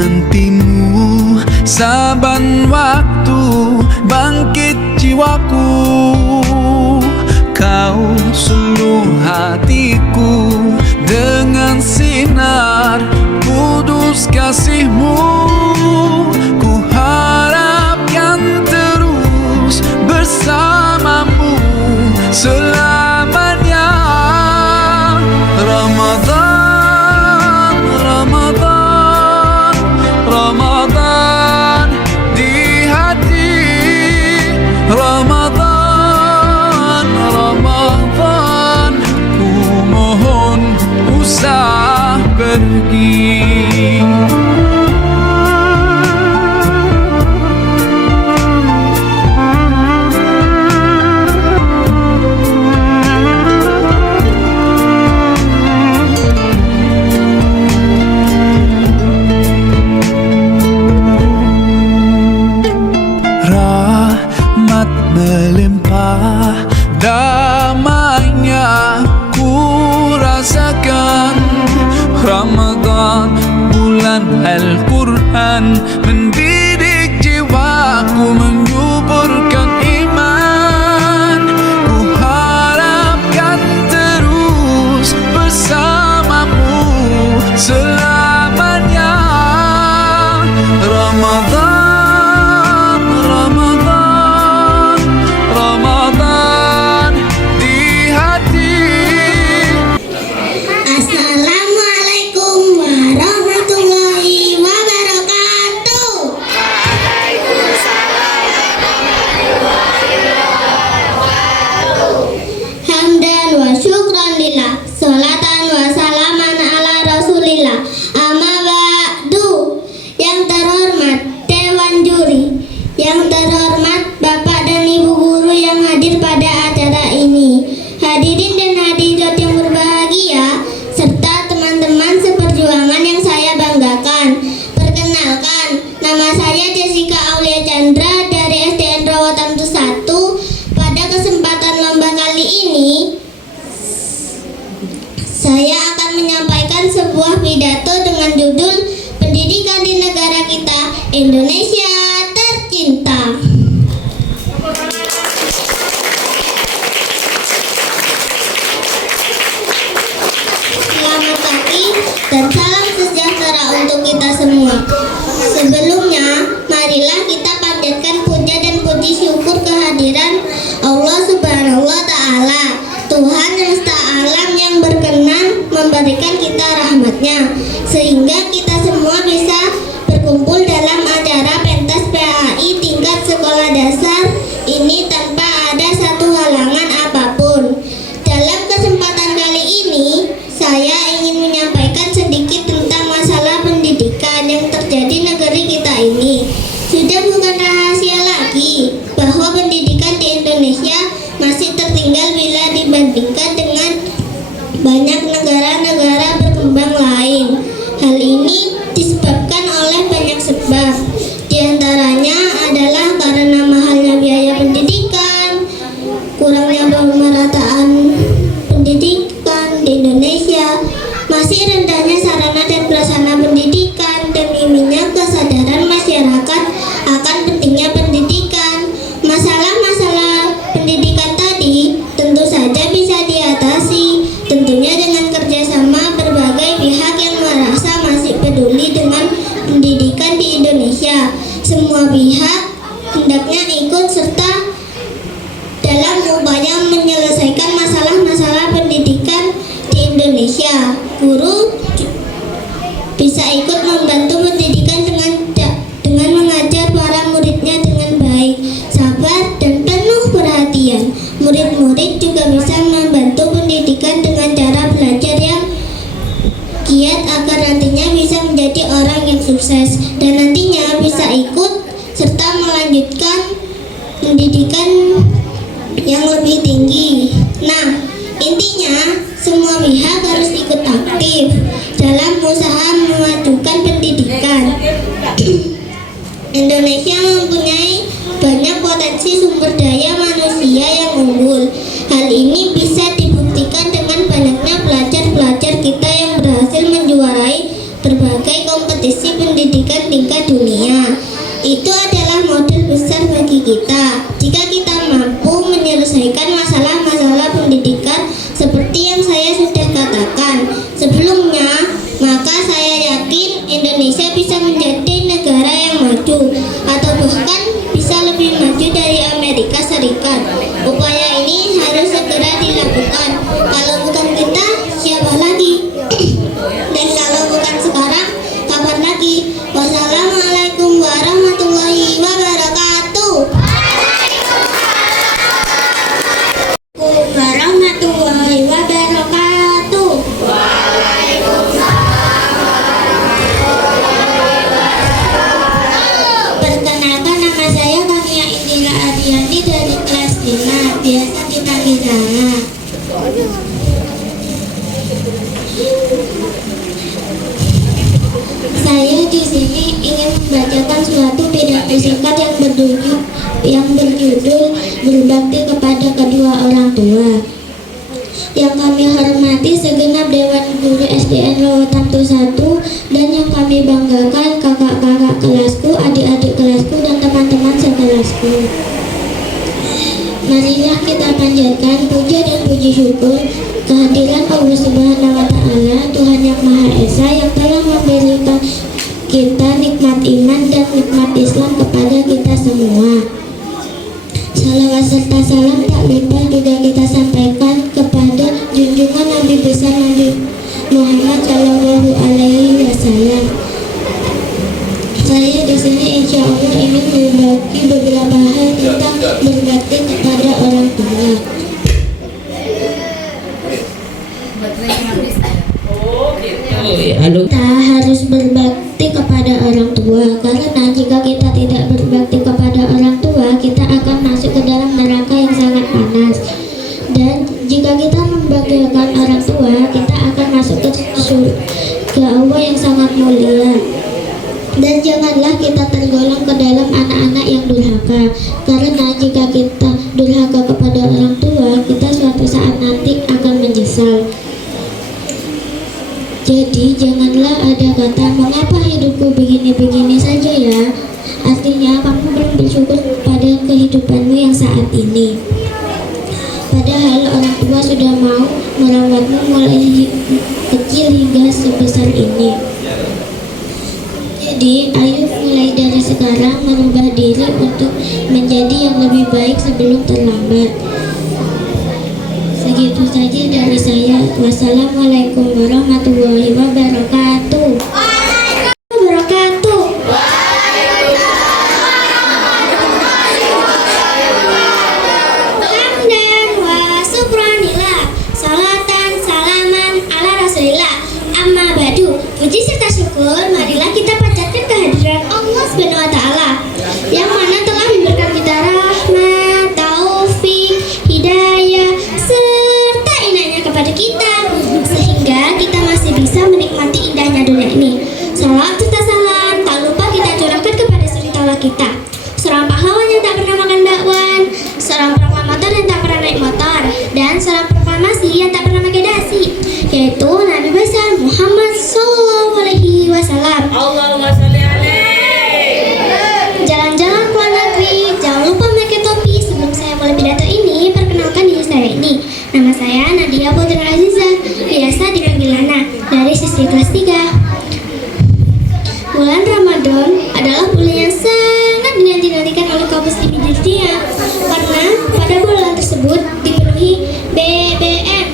menantimu saban waktu, bangkit jiwaku. Kau suluh hatiku dengan sinar kudus kasih-Mu. Ku harapkan terus bersamamu selamanya. Ramadan, Ramadan, Ramadan di hati. Ramadan, Ramadan, ku mohon usah pergi. Rahmat melimpah, damainya ku rasakan. Ramadan, bulan Al-Quran, mendidik jiwaku, menyuburkan iman. Ku harapkan terus bersamamu selamanya. Ramadan, Ramadan, Ramadan di hati. Assalamualaikum warahmatullahi wabarakatuh. Hamdan wa syukran lillah, sholatan wa salaman ala rasulillah. Amma ba'du. Yang terhormat Dewan Juri, yang terhormat Bapak dan Ibu Guru yang hadir pada acara ini, hadirin dan hadirat yang berbahagia, serta teman-teman seperjuangan yang saya banggakan. Perkenalkan, nama saya Jessica Aulia Chandra dari SDN Rawatamtu 1. Pada kesempatan lomba kali ini, saya akan menyampaikan sebuah pidato dengan judul Pendidikan di Negara Kita, Indonesia Tercinta. Selamat pagi dan salam sejahtera untuk kita semua. Sebelumnya, marilah kita panjatkan puja dan puji syukur kehadiran Allah Subhanahu wa Ta'ala, Tuhan semesta alam yang berkenan memberikan kita rahmatnya, sehingga kita semua bisa berkumpul dalam acara pentas PAI tingkat sekolah dasar ini tanpa ada satu halangan apapun. Dalam kesempatan kali ini, saya ingin menyampaikan sedikit tentang masalah pendidikan yang terjadi negeri kita ini. Sudah bukan rahasia lagi bahwa pendidikan di Indonesia masih tertinggal bila dibandingkan dengan banyak negara-negara berkembang lain. Hal ini disebabkan oleh banyak sebab. Di antaranya adalah karena mahalnya biaya pendidikan, kurangnya pemerataan pendidikan di Indonesia, masih rendahnya sarana dan prasarana pendidikan, dan minimnya kesadaran masyarakat akan pentingnya pendidikan. Masalah-masalah pendidikan tadi tentu saja bisa diatasi, tentunya dengan kerjasama berbagai pihak yang merasa masih peduli dengan pendidikan di Indonesia. Semua pihak hendaknya ikut serta dalam upaya menyelesaikan masalah-masalah pendidikan di Indonesia. Guru bisa ikut membantu pendidikan dengan mengajar para muridnya dengan baik, sabar, dan penuh perhatian. Murid-murid juga bisa membantu pendidikan dengan cara belajar yang giat agar nantinya bisa menjadi orang yang sukses dan nantinya bisa ikut serta melanjutkan pendidikan yang lebih tinggi. Nah, intinya semua pihak harus ikut aktif dalam usaha memajukan pendidikan. Indonesia mempunyai banyak potensi sumber daya manusia yang unggul. Hal ini bisa dibuktikan dengan banyaknya pelajar-pelajar kita yang berhasil menjuarai berbagai kompetisi berkompetisi pendidikan tingkat dunia. Itu adalah modal besar bagi kita. Jika kita mampu menyelesaikan masalah-masalah pendidikan seperti yang saya sudah katakan sebelumnya, maka saya yakin Indonesia bisa menjadi negara yang maju atau bahkan bisa lebih maju dari Amerika Serikat. Upaya ini harus segera dilakukan. Kalau bukan kita, siapa lagi? Dan kalau bukan sekarang, kapan lagi? Wassalamualaikum warahmatullahi wabarakatuh. Warahmatullahi wabarakatuh. Perkenalkan, nama saya Kania Indira Ariani dari kelas 5, biasa dipanggil Rara. Saya di sini ingin membacakan suatu pidato singkat yang berjudul Berbakti kepada Kedua Orang Tua. Yang kami hormati segenap Dewan Guru SDN Rawatan 1 dan yang kami banggakan kakak-kakak kelasku, adik-adik kelasku, dan teman-teman sekelasku. Marilah kita panjatkan puja dan puji syukur kehadiran Allah Subhanahu wa Ta'ala, Tuhan yang Maha Esa, yang telah memberikan kita nikmat iman dan nikmat Islam kepada kita semua. Salawat serta salam tak lupa juga kita sampaikan kepada junjungan Nabi besar Nabi Muhammad Shallallahu Alaihi Wasallam. Saya di sini insya Allah ingin berbagi beberapa hal tentang berbakti kepada orang tua. Kita harus berbakti kepada orang tua, karena jika kita tidak berbakti kepada orang tua, kita akan masuk ke dalam neraka yang sangat panas. Dan jika kita membanggakan orang tua, kita akan masuk ke surga Allah yang sangat mulia. Dan janganlah kita tergolong ke dalam anak-anak yang durhaka, karena jika kita durhaka kepada orang tua, kita suatu saat nanti akan menyesal. Jadi janganlah ada kata mengapa hidupku begini-begini saja ya. Artinya kamu belum bersyukur pada kehidupanmu yang saat ini. Padahal orang tua sudah mau merawatmu mulai kecil hingga sebesar ini. Jadi ayo mulai dari sekarang merubah diri untuk menjadi yang lebih baik sebelum terlambat. Segitu saja dari saya. Wassalamualaikum warahmatullahi wabarakatuh. Wabarakatuh. Hamdan wa syukranillah, salatan salaman ala rasulillah. Amma ba'du. Puji serta syukur marilah kita panjatkan kehadiran Allah Subhanahu wa Ta'ala yang mana telah memberikan kita rahmat, taufik, hidayah, serta inayahnya kepada kita sehingga kita masih bisa menikmati indahnya dunia ini. Salawat serta salam tak lupa kita curahkan kepada suri taula kita, seorang pahlawan yang tak pernah makan bakwan, seorang proklamator yang tak pernah naik motor, dan seorang proklamasi yang tak pernah pakai dasi, yaitu Nabi besar Muhammad Sallallahu Alaihi Wasallam. Allahumma sholli alaihi. Jalan-jalan ke luar negeri, jangan lupa pakai topi. Sebelum saya mulai pidato ini, perkenalkan diri saya ini. Nama saya Nadia Putri Aziza, biasa dipanggil Nana, dari siswi kelas 3. Bulan Ramadan adalah bulan yang sangat dinanti-nantikan oleh kaum muslimin di dunia, karena pada bulan tersebut dipenuhi BBM,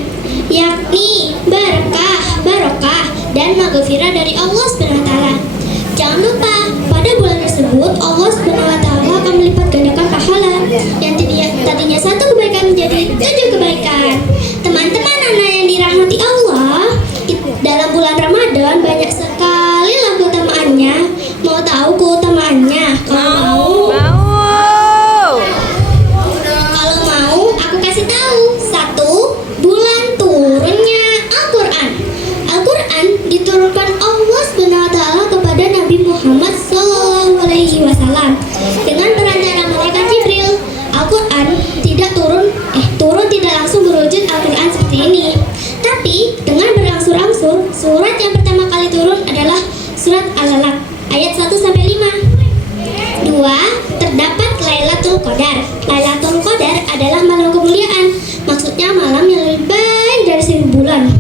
yakni berkah, barokah, dan maghfirah dari Allah Subhanahu wa Ta'ala. Jangan lupa, pada bulan tersebut Allah Subhanahu wa Ta'ala akan melipat gandakan pahala yang tadinya satu kebaikan menjadi 7 kebaikan. Teman-teman anak yang dirahmati Allah, dalam bulan Ramadan banyak sekali lah keutamaannya. Mau tahu keutamaannya? Kalau mau, aku kasih tahu. 1. Bulan turunnya Al-Quran. Al-Quran diturunkan Allah Subhanahu wa Ta'ala kepada Nabi Muhammad Sallallahu Alaihi Wasallam Surat Al-Alaq ayat 1-5. 2. Terdapat Lailatul Qadar. Lailatul Qadar adalah malam kemuliaan. Maksudnya malam yang lebih baik dari 1000 bulan.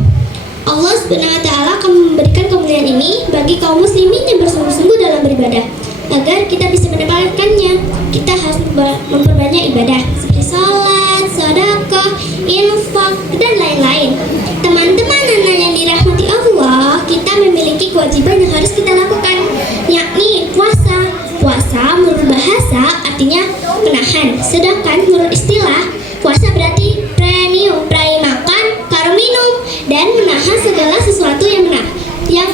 Allah Subhanahu wa taala akan memberikan kemuliaan ini bagi kaum muslimin yang bersungguh-sungguh dalam beribadah. Agar kita bisa mendapatkannya, kita harus memperbanyak ibadah seperti salat, sedekah, infak, dan lain-lain. Teman-teman anak yang dirahmati Allah, kita memiliki kewajiban yang harus kita lakukan, yakni puasa. Puasa menurut bahasa artinya menahan, sedangkan menurut istilah puasa berarti premium, prai makan, karo minum, dan menahan segala sesuatu yang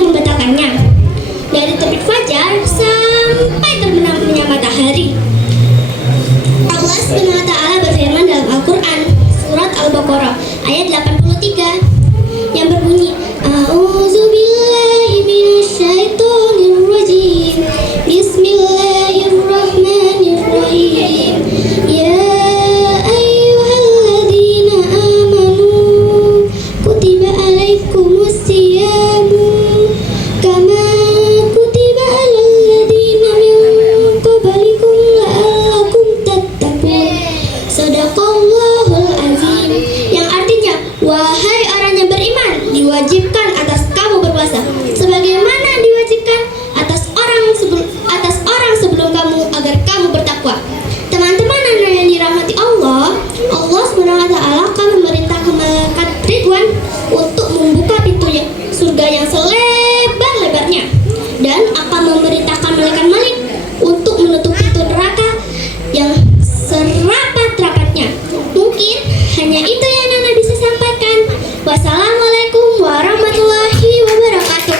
membatalkannya. Dari terbit fajar sampai terbenamnya matahari. Allah Subhanahu wa taala berfirman dalam Al-Qur'an surat Al-Baqarah ayat 83 yang berbunyi A'udzubillahi minasyaitonir rajim. Bismillahirrahmanirrahim. Ya ayyuhalladzina amanu kutiba alaikumus siyamu kama kutiba alal ladzina min qablikum la'allakum tattaqun. Shadaqallahul azim. Yang artinya, wahai orang yang beriman, diwajibkan atas kamu berpuasa sebagaimana diwajibkan atas orang sebelum kamu agar kamu bertakwa. Teman-teman anak yang dirahmati Allah, Allah Subhanahu wa taala akan memerintahkan malaikat Ridwan untuk membuka pintunya surga yang selebar-lebarnya dan akan memerintahkan malaikat Malik untuk menutup pintu neraka yang serapat-rapatnya. Mungkin hanya itu yang Nana bisa sampaikan. Wassalamualaikum warahmatullahi wabarakatuh.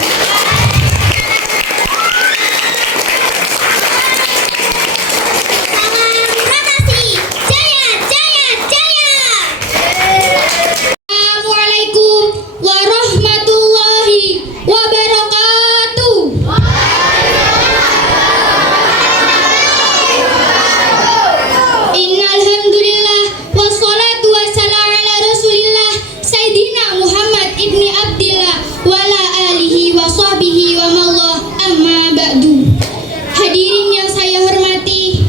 Salam prestasi, jaya, jaya, jaya. Assalamualaikum warahmatullahi wabarakatuh. Innal hamdulillah wassalatu wassalamu ala Rasulillah Sayyidina Muhammad ibni Abdillah wa ala alihi wa sahbihi wa mallah amma ba'du. Hadirin yang saya hormati,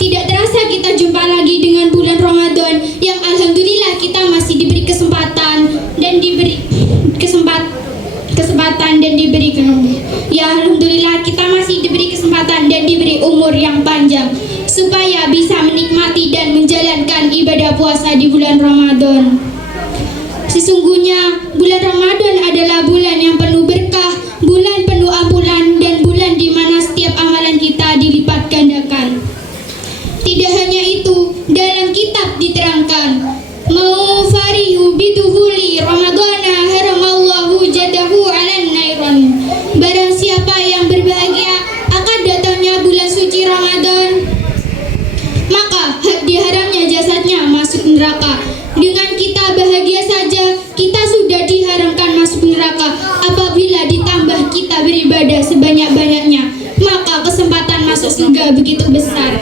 tidak terasa kita jumpa lagi dengan bulan Ramadan yang alhamdulillah kita masih diberi kesempatan dan diberi ya alhamdulillah kita masih diberi kesempatan dan diberi umur yang panjang supaya bisa menikmati dan menjalankan ibadah puasa di bulan Ramadan. Sesungguhnya bulan Ramadan adalah bulan yang penuh berkah, bulan penuh ampunan, dan bulan di mana setiap amalan kita dilipat gandakan. Tidak hanya itu, dalam kitab diterangkan, mau farihu biduhuli Ramadana haramallahu jadahu alan nairan. Barang siapa yang berbahagia akan datangnya bulan suci Ramadan, maka diharamnya jasadnya masuk neraka. Dengan kita bahagia saja, kita sudah diharamkan masuk neraka. Apabila ditambah kita beribadah sebanyak-banyaknya, maka kesempatan masuk surga begitu besar.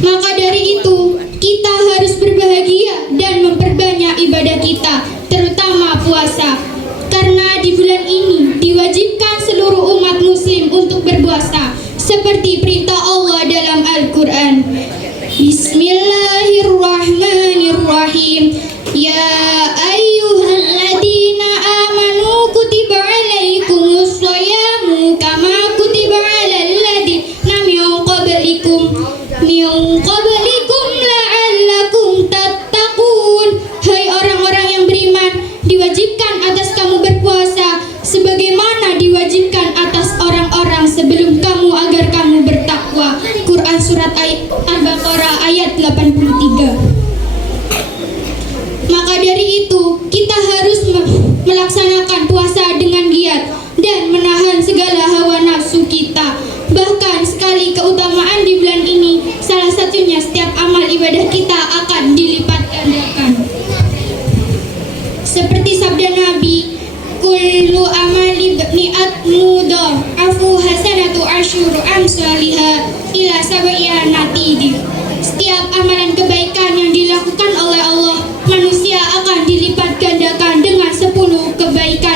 Maka dari itu, kita harus berbahagia dan memperbanyak ibadah kita, terutama puasa. Karena di bulan ini diwajibkan seluruh umat muslim untuk berpuasa, seperti perintah Allah dalam Al-Quran. Bismillahirrahmanirrahim. Ya ayyuhalladzina amanu kutiba alaikumus shayamu kama kutiba alal ladzina min qablikum la'allakum tattaqun. Hai orang-orang yang beriman, diwajibkan atas kamu berpuasa sebagaimana diwajibkan atas orang-orang sebelum kamu agar kamu bertakwa. Quran surat Al-Baqarah ayat 83. Maka dari itu, kita harus melaksanakan puasa dengan giat dan menahan segala hawa nafsu kita. Bahkan sekali keutamaan di bulan ini, salah satunya setiap amal ibadah kita akan dilipat gandakan. Seperti sabda Nabi, kullu amali ibni admudar afu hasanatu asyuru amsalihha ila sab'iyah natidi. Setiap amalan kebaikan yang dilakukan oleh Allah, manusia akan dilipat gandakan dengan 10 kebaikan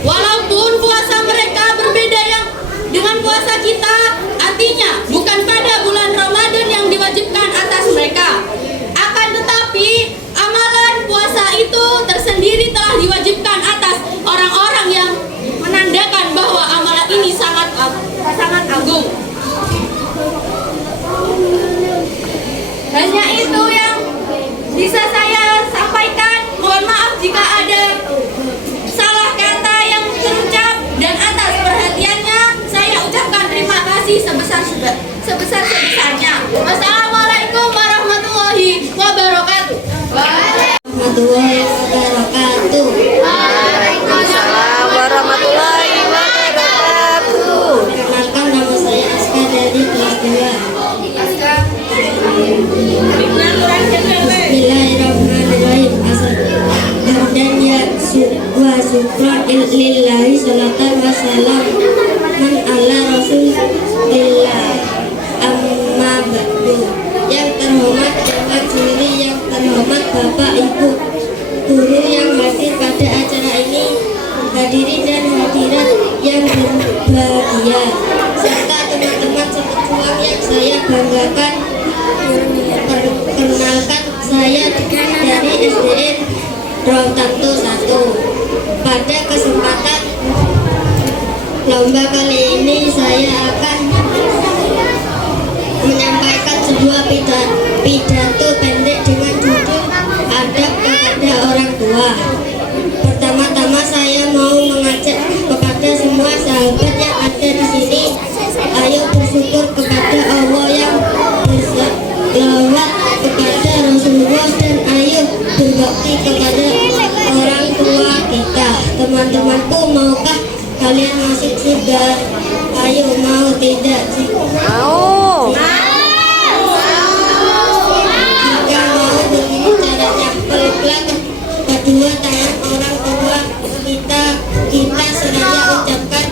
Walaupun puasa mereka berbeda dengan puasa kita, artinya bukan pada bulan Ramadan yang diwajibkan atas mereka. Akan tetapi, amalan puasa itu tersendiri telah diwajibkan atas orang-orang yang menandakan bahwa amalan ini sangat agung. Hanya itu yang bisa saya sampaikan. Mohon maaf jika ada salah kata yang terucap, dan atas perhatiannya saya ucapkan terima kasih sebesar-besarnya. Wassalamualaikum warahmatullahi wabarakatuh. Warahmatullahi wabarakatuh. Waalaikumsalam warahmatullahi wabarakatuh. Perkenalkan, nama saya Aska dari kelas 2. Bismillahirrahmanirrahim. Dan ya wa syukran lillahi salatan wa salam man ala rasulillah amma ba'du. Yang terhormat Bapak Juri, yang terhormat Bapak Ibu guru yang hadir pada acara ini, hadirin dan hadirat yang berbahagia, serta teman-teman seperjuang yang saya banggakan. Perkenalkan, saya dari SDN Rautanto 1. Pada kesempatan lomba kali ini saya akan menyampaikan sebuah pidato pendek dengan judul Adab kepada Orang Tua. Pertama-tama saya mau mengajak kepada semua sahabat yang ada di sini, ayo bersyukur kepada Allah yang berselawat kepada Rasulullah, dan ayo berbakti kepada orang tua kita. Teman-temanku, maukah kalian masuk surga? Ayo, mau tidak sih? Mau. Jika mau, begini caranya: peluk kedua tangan orang tua kita seraya ucapkan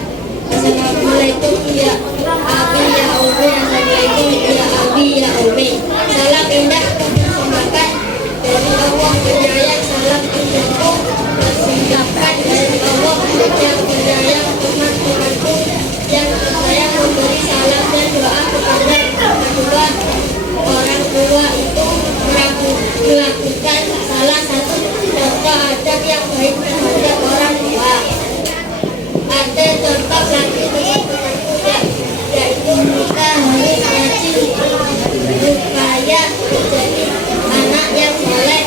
Assalamualaikum ya Abi ya Umi, Assalamualaikum ya Abi ya Umi. Salam indah persembahkan dari Allah penyayang, salam untukku persembahkan dari Allah yang penyayang. Teman-temanku yang saya memberi salam dan doa kepada kedua orang tua itu melakukan salah satu contoh adab yang baik terhadap orang tua. Ada contoh lagi teman-temanku, yaitu kita harus rajin supaya menjadi anak yang soleh,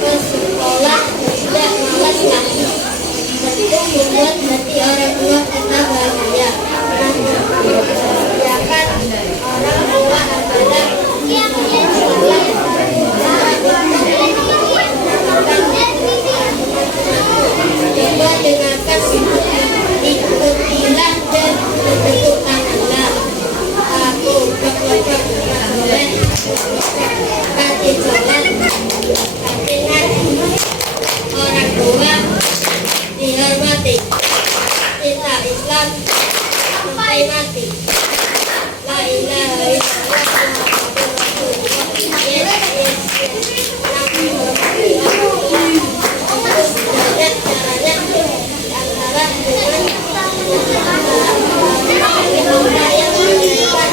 ke sekolah tidak malas lagi. Tentu membuat hati orang tua kita bahagia. Membahagiakan orang tua adalah coba dengarkan, ikutilah dan bertepuk tanganlah. Aku berkorban oleh kasih sholat, kasih ngaji, orang tua dihormati, cinta Islam sampai mati. La ilaha illallah Muhammadur Rasulullah. Yes. Nabi hormati orang tua. Dan caranya antara dengan yang menginginkan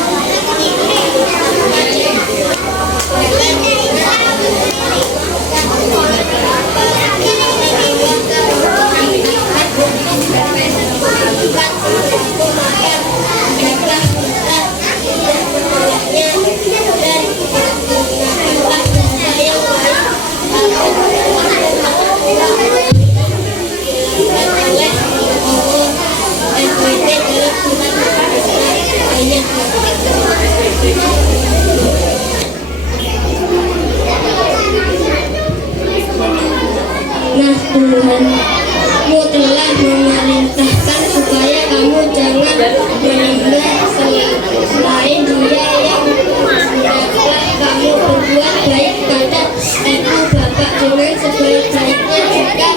Nah, Tuhanmu telah memerintahkan supaya kamu jangan menyembah selain Dia, yang hendaklah kamu berbuat baik pada ibu bapak dengan sebaik-baiknya. Jika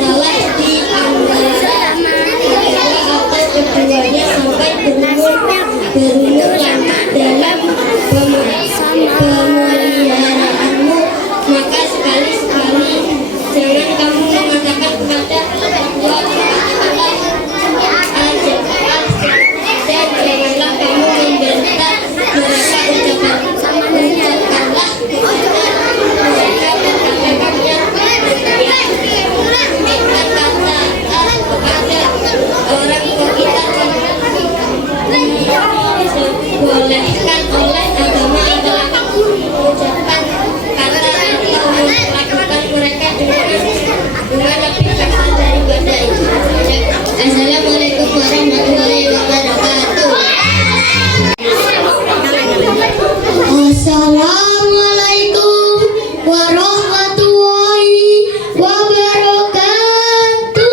salah di antara kedua atau keduanya sampai berumur lanjut dalam pemeliharaanmu, maka sekali-sekali jangan kamu mengatakan kepada kedua orang dibolehkan oleh agama apalagi mengucapkan kata atau melakukan mereka dengan lebih kasar daripada itu. Assalamualaikum warahmatullahi wabarakatuh. Assalamualaikum warahmatullahi wabarakatuh.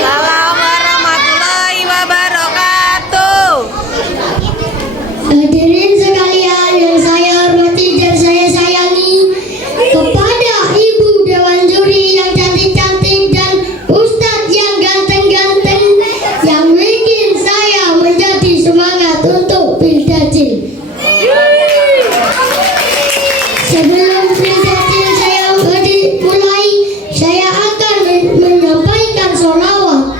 Salam warahmatullahi wabarakatuh. Hadirin sekalian yang saya hormati dan saya sayangi, kepada Ibu Dewan Juri yang cantik-cantik dan Ustadz yang ganteng-ganteng yang bikin saya menjadi semangat untuk Bildacil. Sebelum Bildacil saya mulai, saya akan menyampaikan sholawat.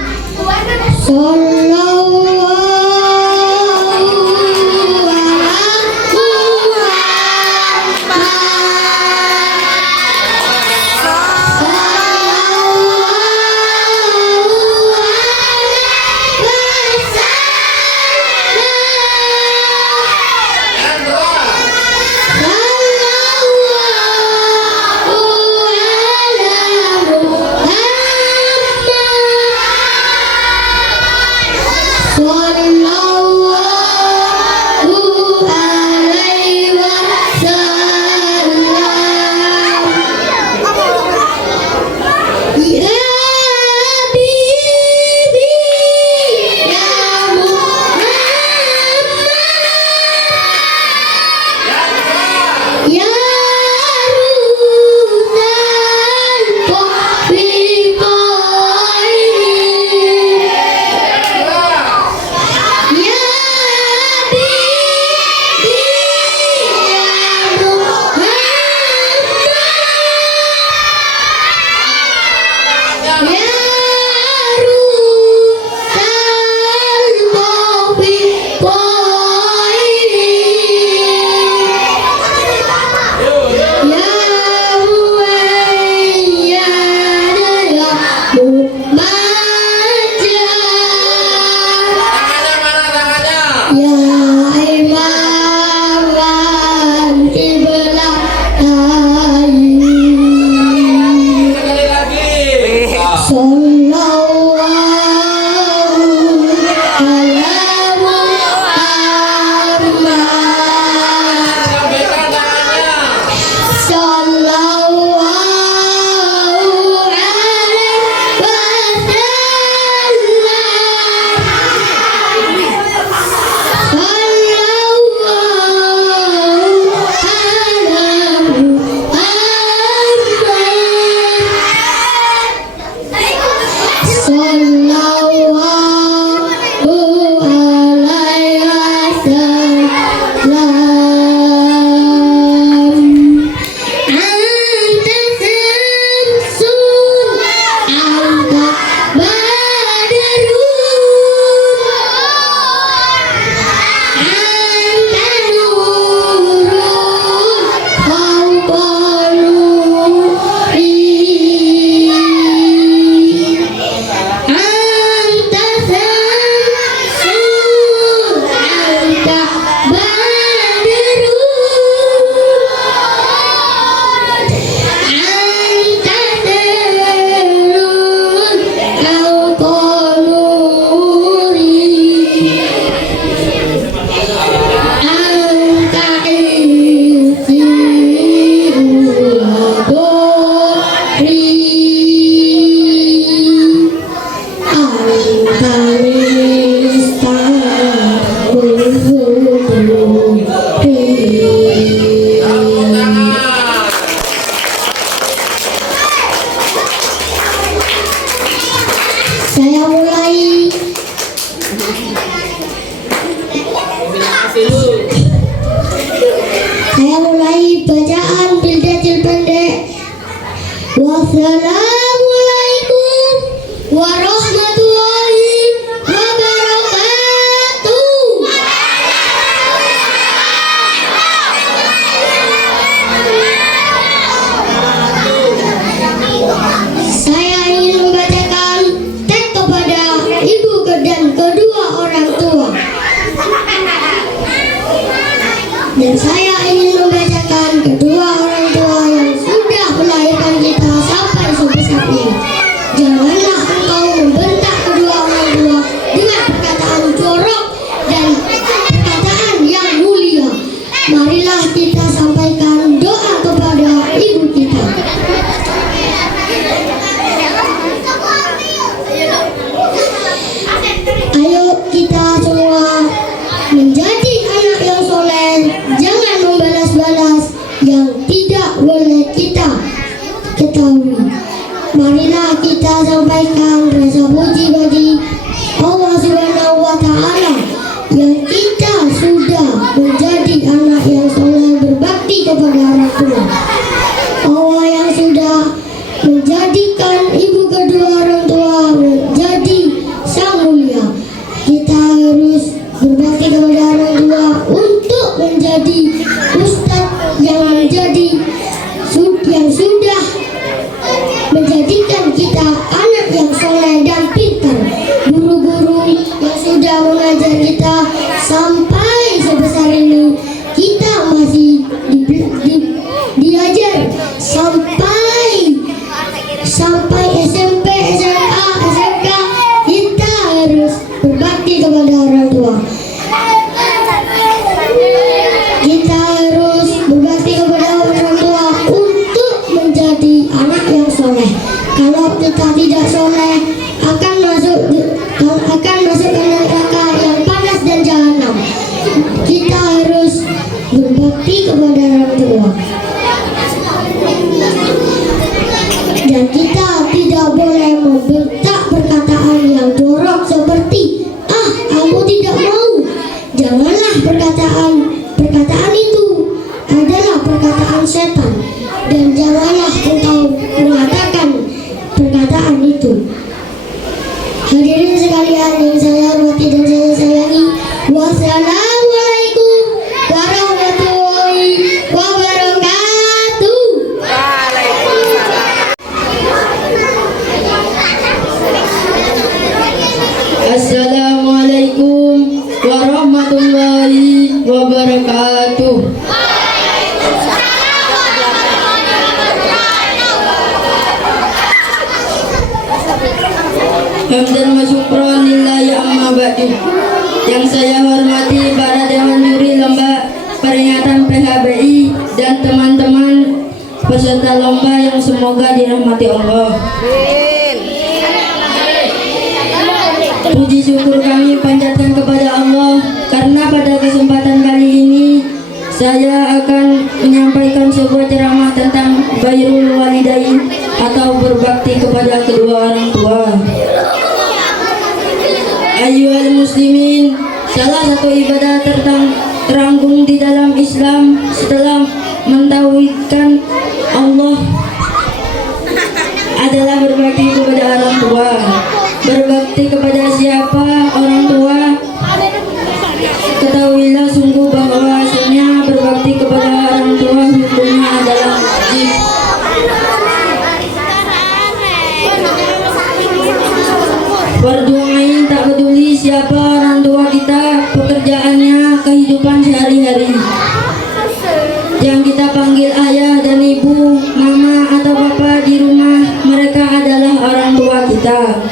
Saya mulai bacaan Bildacil pendek. Wassalamualaikum warahmatullahi wabarakatuh. Saya ingin membacakan teks kepada ibu dan kedua orang tua. Dan saya ingin membacakan kedua orang tua yang sudah melahirkan kita sampai sebesar ini. Janganlah engkau membentak kedua orang tua dengan perkataan jorok dan perkataan yang mulia. Marilah kita sampaikan doa kepada ibu kita. Ayo kita semua menjadi anak yang soleh. Jangan membalas-balas yang tidak boleh kita ketahui. Marilah kita sampaikan rasa puji bagi Allah Subhanahu wa Ta'ala yang kita sudah menjadi anak yang soleh berbakti kepada orang tua. Allah yang sudah menjadikan ibu kedua orang tua menjadi sang mulia. Kita harus berbakti kepada orang tua untuk menjadi ustadz yang sudah menjadikan kita anak yang soleh dan pintar, guru-guru yang sudah mengajar kita sampai sebesar ini. Kita masih diajar sampai SMP, SMA, SMK. Kita harus berbakti kepada orang tua. Kita harus berbakti kepada orang tua untuk menjadi anak yang soleh. Kalau kita tidak soleh, akan masuk ke neraka yang panas dan jahanam. Kita harus berbakti kepada orang tua. Dan kita tidak boleh membentak perkataan yang jorok seperti aku tidak mau. Janganlah perkataan itu adalah perkataan setan, dan janganlah engkau mengatakan perkataan itu. Hadirin sekalian yang saya hormati dan saya sayangi, wassalamualaikum warahmatullahi wabarakatuh. Assalamualaikum warahmatullahi wabarakatuh. Hamdan wa syukran lillahi amma ba'du. Yang saya hormati para dewan juri lomba peringatan PHBI dan teman-teman peserta lomba yang semoga dirahmati Allah. Puji syukur kami panjatkan kepada Allah karena pada kesempatan kali ini saya akan menyampaikan sebuah ceramah tentang birrul walidain atau berbakti kepada kedua orang tua. Ayyuhal muslimin, salah satu ibadah teranggung di dalam Islam setelah mentauhidkan Allah adalah berbakti kepada orang tua. Berbakti kepada siapa orang tua? Ketahuilah sungguh bahwasanya berbakti kepada orang tua hukumnya adalah wajib. Fardu ain, tak peduli siapa orang tua kita, pekerjaannya, kehidupan sehari-hari. Yang kita panggil ayah dan ibu, mama atau papa di rumah, mereka adalah orang tua kita.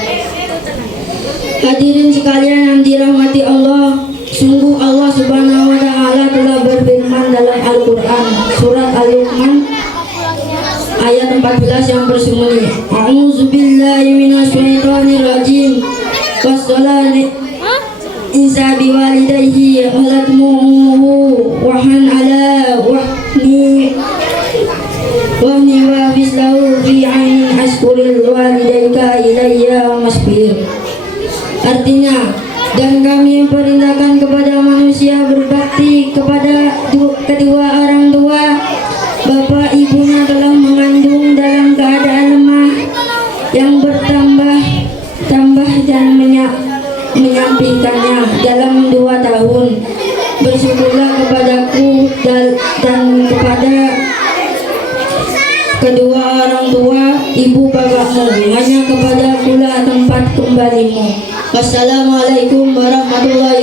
Hadirin sekalian yang dirahmati Allah, sungguh Allah Subhanahu wa Ta'ala telah berfirman dalam Al-Quran surat Al-Luqman ayat 14 yang bersembunyi, A'udzubillahi minasyaitonirrajim, wassalani insa biwalidayhi halatmuhu wahan ala wahni wa bislahu fi ainin askuril walidayka ilayya wa masbir. Artinya, dan kami perintahkan kepada manusia berbakti kepada kedua orang tua. Bapak ibunya telah mengandung dalam keadaan lemah yang bertambah dan menyampaikannya dalam 2 tahun. Bersyukurlah kepadaku dan kepada kedua orang tua, ibu bapakmu, hanya kepada pula tempat kembalimu. Wassalamualaikum warahmatullahi